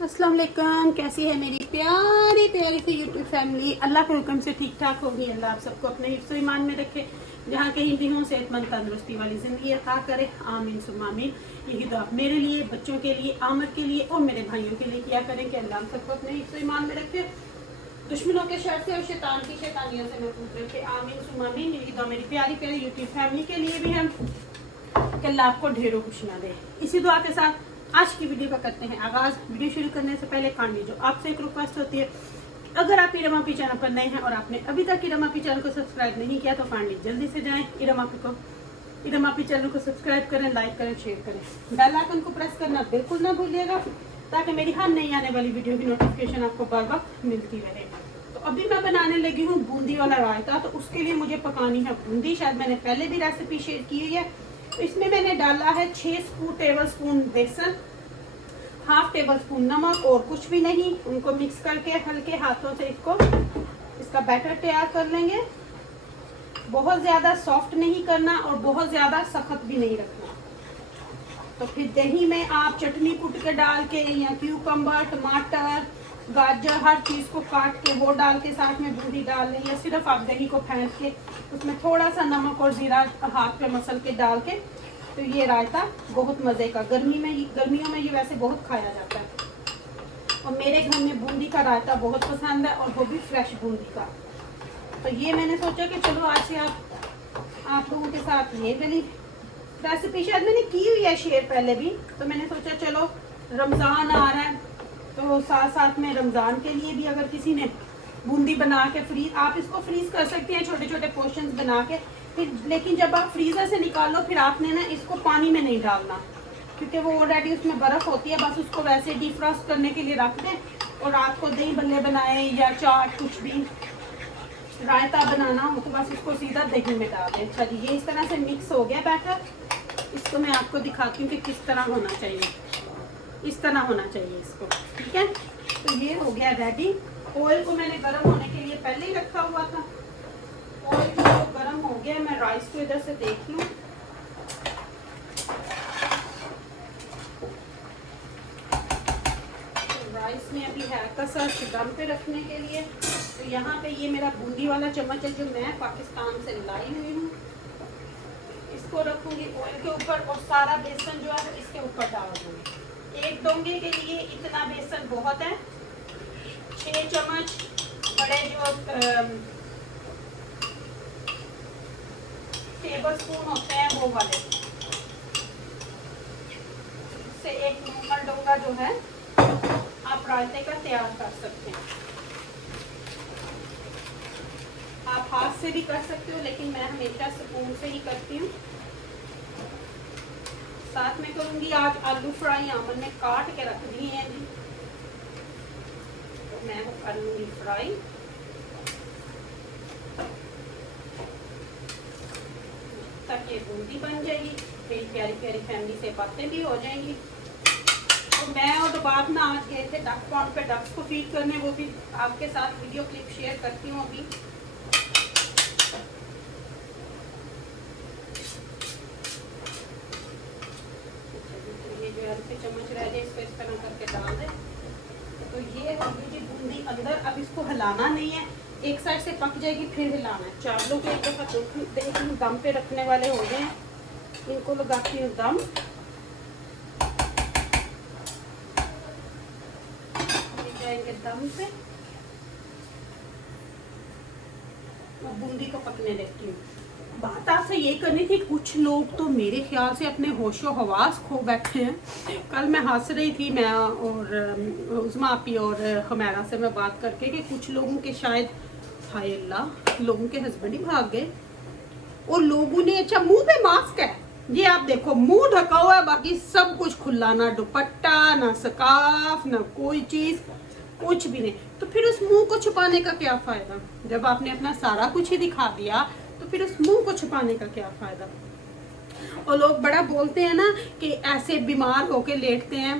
अस्सलाम वालेकुम। कैसी है मेरी प्यारी प्यारी सी यूट्यूब फैमिली। अल्लाह के हुक्म से ठीक ठाक होगी। अल्लाह आप सबको अपने हिफ्ज़ ईमान में रखे, जहाँ कहीं भी हों सेहतमंद तंदुरुस्ती वाली ज़िंदगी अता करे। आमीन सुम्मा आमीन। यही दुआ मेरे लिए, बच्चों के लिए, आमद के लिए और मेरे भाइयों के लिए किया करें कि अल्लाह हम सबको अपने हिफ्ज़ ईमान में रखे, दुश्मनों के शर से और शैतान की शैतानियों से महफूज रखे। आमीन सुम्मा आमीन। यही दुआ मेरी प्यारी प्यारी यूट्यूब फैमिली के लिए भी है कि अल्लाह आपको ढेरों खुशियाँ दे। इसी दुआ के साथ आज की वीडियो का करते हैं आगाज। वीडियो शुरू करने से पहले कांडी जो आपसे एक रिक्वेस्ट होती है, अगर आप इरम आपी चैनल पर नए हैं और आपने अभी तक इरम आपी चैनल को सब्सक्राइब नहीं किया तो कांडी जल्दी से जाएं, इरम आपी चैनल को सब्सक्राइब करें, लाइक करें, शेयर करें, बेल आइकन को प्रेस करना बिल्कुल ना भूलिएगा ताकि मेरी हर नई आने वाली वीडियो की नोटिफिकेशन आपको बार वक्त मिलती रहे। तो अभी मैं बनाने लगी हूँ बूंदी वाला रायता। तो उसके लिए मुझे पकानी है बूंदी। शायद मैंने पहले भी रेसिपी शेयर की हुई है। तो इसमें मैंने डाला है 6 टेबल स्पून बेसन, हाफ टेबल स्पून नमक और कुछ भी नहीं। उनको मिक्स करके हल्के हाथों से इसका बैटर तैयार कर लेंगे। बहुत ज्यादा सॉफ्ट नहीं करना और बहुत ज्यादा सख्त भी नहीं रखना। तो फिर दही में आप चटनी कुट के डाल के या क्यूकम्बर, टमाटर, गाजर, हर चीज को काट के वो डाल के साथ में बूंदी डाल लें, या सिर्फ आप दही को फेंट के उसमें थोड़ा सा नमक और जीरा हाथ पे मसल के डाल के, तो ये रायता बहुत मज़े का गर्मियों में ये वैसे बहुत खाया जाता है। और मेरे घर में बूंदी का रायता बहुत पसंद है और वो भी फ्रेश बूंदी का। तो ये मैंने सोचा कि चलो आज से आप लोगों के साथ ये वाली रेसिपी शायद मैंने की हुई है शेयर पहले भी। तो मैंने सोचा चलो रमज़ान आ रहा है तो साथ साथ में रमज़ान के लिए भी अगर किसी ने बूंदी बना के फ्रीज, आप इसको फ्रीज कर सकते हैं छोटे छोटे पोर्शंस बना के। फिर लेकिन जब आप फ्रीजर से निकालो फिर आपने ना इसको पानी में नहीं डालना, क्योंकि वो ऑलरेडी उसमें बर्फ होती है। बस उसको वैसे डिफ्रॉस्ट करने के लिए रख दें और रात को दही बल्ले बनाए या चाट कुछ भी रायता बनाना हो तो बस इसको सीधा दही में डाल दें। अच्छा जी, ये इस तरह से मिक्स हो गया बैटर। इसको मैं आपको दिखाती हूँ कि किस तरह होना चाहिए। इस तरह होना चाहिए इसको, ठीक है। तो ये हो गया रेडी। ऑयल को मैंने गर्म होने के लिए पहले ही रखा हुआ था। ऑयल जो गर्म हो गया, मैं राइस को इधर से देख लूं। तो राइस में अभी है कसर दम पे रखने के लिए। तो यहाँ पे ये मेरा बूंदी वाला चम्मच है जो मैं पाकिस्तान से लाई हुई हूँ। इसको रखूंगी ऑयल के ऊपर और सारा बेसन जो है इसके ऊपर डाल दूंगी। एक डोंगे के लिए इतना बेसन बहुत है। 6 चम्मच बड़े जो टेबल स्पून होते हैं वो वाले से एक नॉर्मल डोंगा जो है आप रायते का तैयार कर सकते हैं। आप हाथ से भी कर सकते हो लेकिन मैं हमेशा स्पून से ही करती हूँ। साथ में करूंगी आज आलू फ्राई। यहाँ मैंने काट के रख दिए हैं जी, तो मैं वो कर लूंगी फ्राई। तक ये बूंदी बन जाएगी, मेरी प्यारी प्यारी फैमिली से बातें भी हो जाएंगी। तो मैं और बाद में आज गए थे डक पॉन्ड पे डक्स को फीड करने, वो भी आपके साथ वीडियो क्लिप शेयर करती हूँ अभी। ये जो हल्के चम्मच रह जाए इसको इस तरह करके डाल दें। तो ये होगी जी बूंदी अंदर। अब इसको हिलाना नहीं है, एक साइड से पक जाएगी फिर हिलाना है। चावलों को एक दफा देख लूँ दम पे रखने वाले हो गए हैं, इनको लगाती हूँ दम। जाएंगे दम पे और बूंदी को पकने देती हूँ। बात आपसे ये करनी थी, कुछ लोग तो मेरे ख्याल से अपने होशो हवास खो बैठे हैं। कल मैं हंस रही थी, मैं और उस्मा आपी और हमारा से मैं बात करके कि कुछ लोगों के शायद हाय अल्लाह लोगों के हस्बैंड ही भाग गए और लोगों ने, अच्छा मुंह पे मास्क है, ये आप देखो मुंह ढका हुआ है, बाकी सब कुछ खुला, ना दुपट्टा ना स्कार्फ ना कोई चीज कुछ भी नहीं। तो फिर उस मुंह को छुपाने का क्या फायदा? जब आपने अपना सारा कुछ ही दिखा दिया तो फिर उस मुंह को छुपाने का क्या फायदा? और लोग बड़ा बोलते हैं ना कि ऐसे बीमार होके लेटते हैं।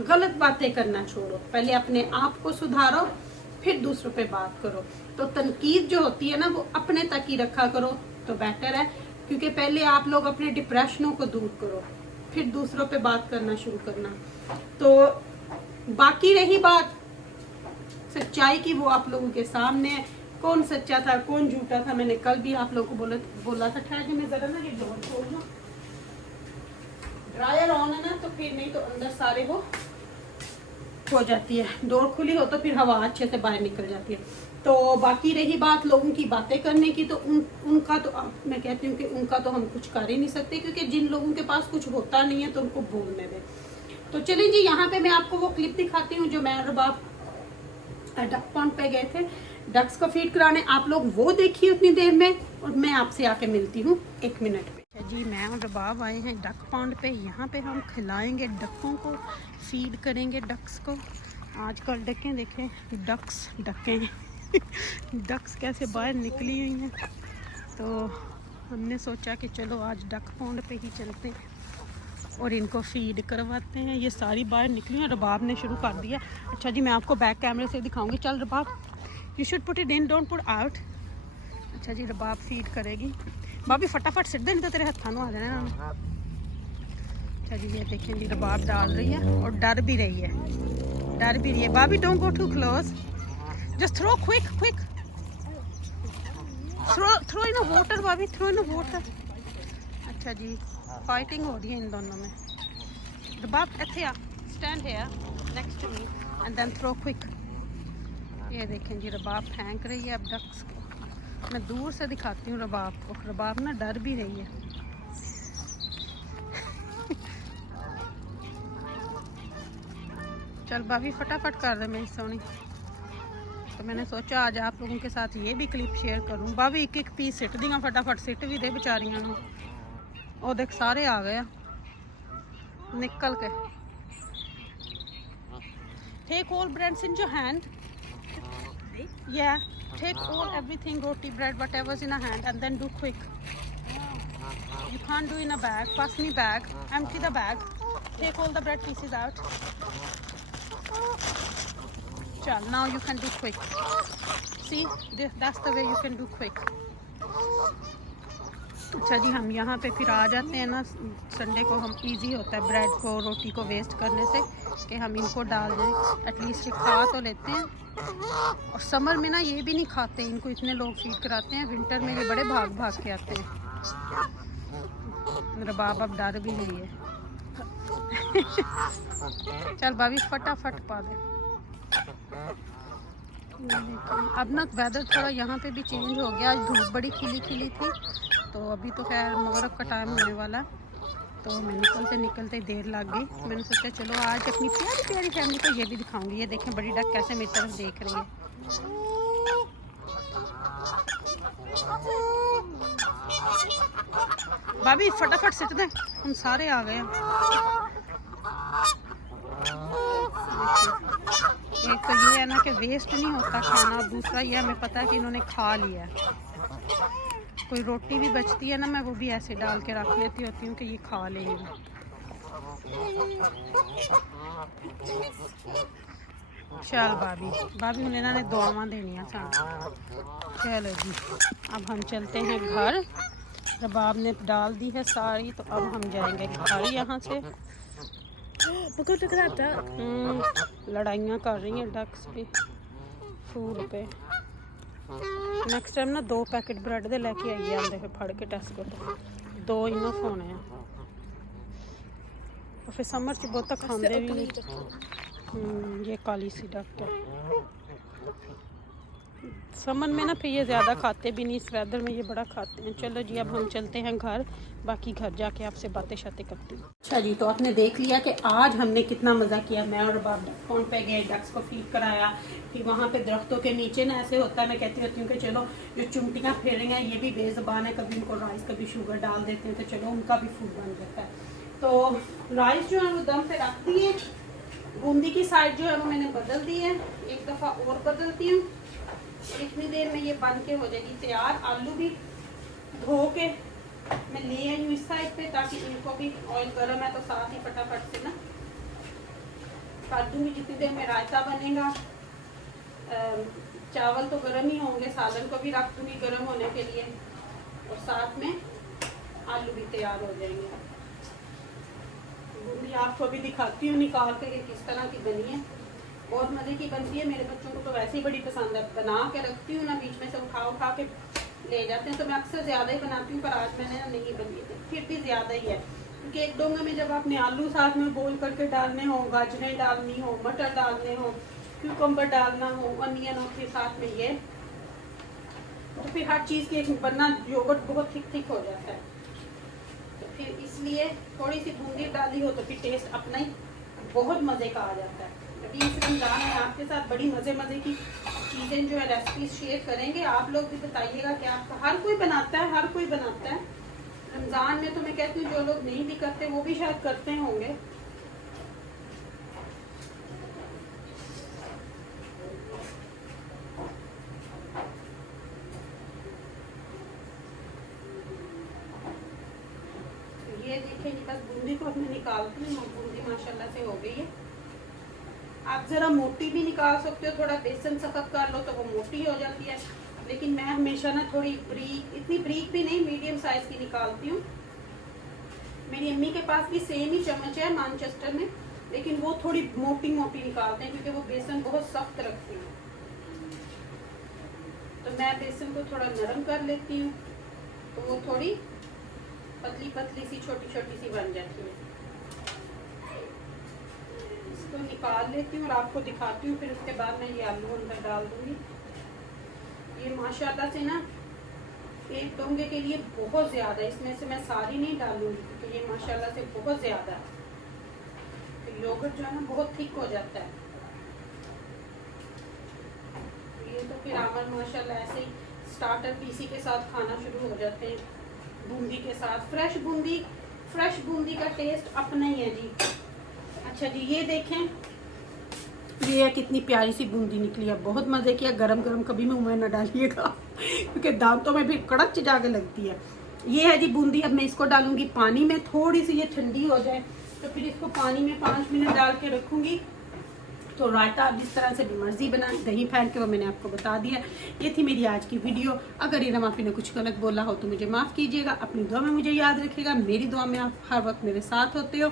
गलत बातें करना छोड़ो, पहले अपने आप को सुधारो फिर दूसरों पे बात करो। तो तनकीद जो होती है ना वो अपने तक ही रखा करो तो बेटर है, क्योंकि पहले आप लोग अपने डिप्रेशनों को दूर करो फिर दूसरों पे बात करना शुरू करना। तो बाकी रही बात सच्चाई की, वो आप लोगों के सामने है। कौन सच्चा था कौन झूठा था, मैंने कल भी आप लोगों को बोला था। ठहर के मैं जरा ना ये डोर खोल लूं, ड्रायर ऑन है ना, तो फिर नहीं तो अंदर सारे वो हो जाती है। डोर खुली हो तो फिर हवा अच्छे से बाहर निकल जाती है। तो बाकी रही बात लोगों की बातें करने की, तो उनका तो मैं कहती हूँ कि उनका तो हम कुछ कर ही नहीं सकते, क्योंकि जिन लोगों के पास कुछ होता नहीं है तो उनको बोलने दें। तो चलिए जी, यहाँ पे मैं आपको वो क्लिप दिखाती हूँ जो मैं और बाप डक पॉन्ड पे गए थे डक्स को फीड कराने। आप लोग वो देखिए उतनी देर में, और मैं आपसे आके मिलती हूँ 1 मिनट पे। जी, मैं और रबाब आए हैं डक पॉन्ड पे। यहाँ पे हम खिलाएंगे डकों को, फीड करेंगे डक्स को। आजकल डकें देखें, डक्स डकें डक्स कैसे बाहर निकली हुई हैं। तो हमने सोचा कि चलो आज डक पॉन्ड पे ही चलते हैं और इनको फीड करवाते हैं। ये सारी बाहर निकली हैं, रबाब ने शुरू कर दिया। अच्छा जी, मैं आपको बैक कैमरे से दिखाऊंगी। चल Rabab, you should put it in, don't put out. अच्छा जी, रबाब फीड करेगी। बाबी फटाफट सिट दे, नहीं तो तेरे हत्था नु आ जाने ना। अच्छा जी, ये देखें जी, रबाब डाल रही है और डर भी रही है, डर भी रही है। Bobby don't go too close, just throw quick quick, throw in water Bobby, throw in water. अच्छा जी, फाइटिंग हो रही है इन दोनों में। रबाब इथे आ, stand here next to me and then throw quick. ये देखें जी, रबाब फेंक रही है अब डक्स को। मैं दूर से दिखाती हूँ रबाब को। रबाब ना डर भी रही है। चल बाबी फटाफट कर दे मेरी सोनी। तो मैंने सोचा आज आप लोगों के साथ ये भी क्लिप शेयर करूँ। बाबी एक एक पीस सिट दियाँ, फटाफट सिट भी दे बेचारियां नूं। ओ देख सारे आ गए निकल के। Take all breads in your hand, yeah, take all everything, roti, bread, whatever's in a hand, and then do quick. You can't do in a bag. Pass me bag, empty the bag, take all the bread pieces out. Chal, now you can do quick. See, that's the way you can do quick. अच्छा जी, हम यहाँ पे फिर आ जाते हैं ना। Sunday को हम इजी होता है ब्रेड को रोटी को वेस्ट करने से कि हम इनको डाल दें, एटलीस्ट ये खा तो लेते हैं। और समर में ना ये भी नहीं खाते, इनको इतने लोग फीड कराते हैं। विंटर में ये बड़े भाग भाग के आते हैं। मेरा बाप अब डर भी नहीं है। चल बाबी फटाफट पा दे। अब ना वेदर थोड़ा यहाँ पे भी चेंज हो गया। आज धूप बड़ी खिली खिली थी, तो अभी तो खैर मगरिब का टाइम होने वाला, तो मैं निकलते निकलते देर लग गई। मैंने सोचा चलो आज अपनी प्यारी प्यारी फैमिली को ये भी दिखाऊंगी। ये देखें बड़ी डक कैसे मेरी तरफ देख रही है। भाभी फटाफट सिट दे, हम सारे आ गए। एक तो ये है ना कि वेस्ट नहीं होता खाना, दूसरा ये हमें पता है कि इन्होंने खा लिया है। कोई रोटी भी बचती है ना, मैं वो भी ऐसे डाल के रख लेती होती हूँ कि ये खा लेंगे। चल भाभी भाभी हूँ इन्होंने दुआवां देनिया सन। चलो जी, अब हम चलते हैं घर। रबाब ने डाल दी है सारी, तो अब हम जाएंगे घर। यहाँ से लड़ाइयाँ कर रही हैं डक्स पे, फूड पे। नेक्स्ट टाइम ना 2 पैकेट ब्रेड दे लेके आइए आंदे फिर फड़ के टेस्को तो 2 इनफ होने हैं। और फिर समर से बहुत खाते भी नहीं। ये काली सी डक है। समर में ना फिर ये ज़्यादा खाते भी नहीं, इस वेदर में ये बड़ा खाते हैं। चलो जी, अब हम चलते हैं घर। बाकी घर जाके आपसे बातें शातें करती हूँ। अच्छा जी, तो आपने देख लिया कि आज हमने कितना मज़ा किया। मैं और बाप डक पॉन्ड पे गए, डक्स को फीड कराया। फिर वहाँ पे दरख्तों के नीचे ना ऐसे होता है, मैं कहती होती हूँ कि चलो जो चुमटियाँ फेर रही हैं ये भी बेज़बान है, कभी उनको राइस कभी शुगर डाल देते हैं, तो चलो उनका भी फूड बन जाता है। तो राइस जो है वो दम पे रख दिए। बूंदी की साइड जो है वो मैंने बदल दी है, एक दफ़ा और बदलती हूँ। इतनी देर में ये बन के हो जाएगी तैयार। आलू भी धो के मैं ले आई हूँ इस साइड पे, ताकि इनको भी ऑयल गर्म है तो साथ ही फटाफट से ना कर दूँगी। जितनी देर में रायता बनेगा, चावल तो गर्म ही होंगे, सालन को भी रख दूँगी गर्म होने के लिए, और साथ में आलू भी तैयार हो जाएंगे। बूंदी जी आपको अभी दिखाती हूँ निकाल के कि किस तरह की बनी है। बहुत मज़े की बनती है, मेरे बच्चों को तो वैसे ही बड़ी पसंद है। बना के रखती हूँ ना, बीच में से उठा उठा के ले जाते हैं, तो मैं अक्सर ज़्यादा ही बनाती हूँ, पर आज मैंने ना नहीं बनी थी, फिर भी ज़्यादा ही है। क्योंकि एक डोंगे में जब आपने आलू साथ में बॉईल करके डालने हो, गाजरें डालनी हो, मटर डालने हो, क्यूकम्बर डालना हो, अनियन और फिर साथ में ये, तो फिर हर चीज़ की एक बनना योगर्ट बहुत थिक थिक हो जाता है। तो फिर इसलिए थोड़ी सी बूंदी डाली हो तो फिर टेस्ट अपना ही बहुत मज़े का आ जाता है। अभी इस रमज़ान में आपके साथ बड़ी मज़े मज़े की चीज़ें जो है रेसिपीज शेयर करेंगे। आप लोग भी बताइएगा कि आपका हर कोई बनाता है, हर कोई बनाता है। रमज़ान में तो मैं कहती हूँ जो लोग नहीं भी करते वो भी शायद करते होंगे। ये देखिए, ये बस बूंदी को मैं निकालती हूँ, बूंदी माशाल्लाह से हो गई है। आप ज़रा मोटी भी निकाल सकते हो, थोड़ा बेसन सख्त कर लो तो वो मोटी हो जाती है, लेकिन मैं हमेशा ना थोड़ी ब्रीक, इतनी ब्रीक भी नहीं, मीडियम साइज़ की निकालती हूँ। मेरी अम्मी के पास भी सेम ही चम्मच है मैनचेस्टर में, लेकिन वो थोड़ी मोटी मोटी निकालते हैं क्योंकि वो बेसन बहुत सख्त रखती है। तो मैं बेसन को थोड़ा नरम कर लेती हूँ, तो वो थोड़ी पतली पतली सी छोटी छोटी सी बन जाती है। इसको निकाल लेती हूँ और आपको दिखाती हूँ, फिर उसके बाद मैं ये आलू अंदर डाल दूंगी। ये माशाल्लाह से ना एक डोंगे के लिए बहुत ज़्यादा, इसमें से मैं सारी नहीं डालूंगी क्योंकि ये माशाल्लाह से बहुत ज़्यादा है, तो योगर्ट जो है ना बहुत थिक हो जाता है। ये तो फिर आमर माशाल्लाह ऐसे ही स्टार्टर पीसी के साथ खाना शुरू हो जाते हैं, बूंदी के साथ। फ्रेश बूंदी का टेस्ट अपना ही है जी। अच्छा जी, ये देखें, ये है कितनी प्यारी सी बूंदी निकली है, बहुत मज़े की है। गरम गरम कभी मुँह में न डालिएगा क्योंकि दांतों में भी कड़क जाके लगती है। ये है जी बूंदी। अब मैं इसको डालूंगी पानी में, थोड़ी सी ये ठंडी हो जाए तो फिर इसको पानी में 5 मिनट डाल के रखूंगी। तो रायता आप जिस तरह से भी मर्जी बनाएं, दही फेंट के वो मैंने आपको बता दिया। ये थी मेरी आज की वीडियो। अगर इरम आपी ने कुछ गलत बोला हो तो मुझे माफ़ कीजिएगा। अपनी दुआ में मुझे याद रखिएगा, मेरी दुआ में आप हर वक्त मेरे साथ होते हो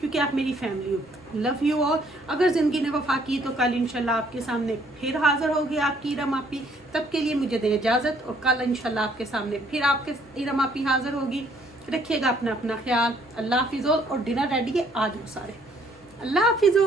क्योंकि आप मेरी फैमिली हो। Love you all. अगर ज़िंदगी ने वफा की तो कल इंशाल्लाह आपके सामने फिर हाजिर होगी आपकी इरम आपी। तब के लिए मुझे दें इजाज़त, और कल इंशाल्लाह आपके सामने फिर आपके इरम आपी हाजिर होगी। रखिएगा अपना ख्याल। अल्लाह हाफिज़। और डिनर रेडी है, आ जाओ सारे। अल्लाह हाफिज़।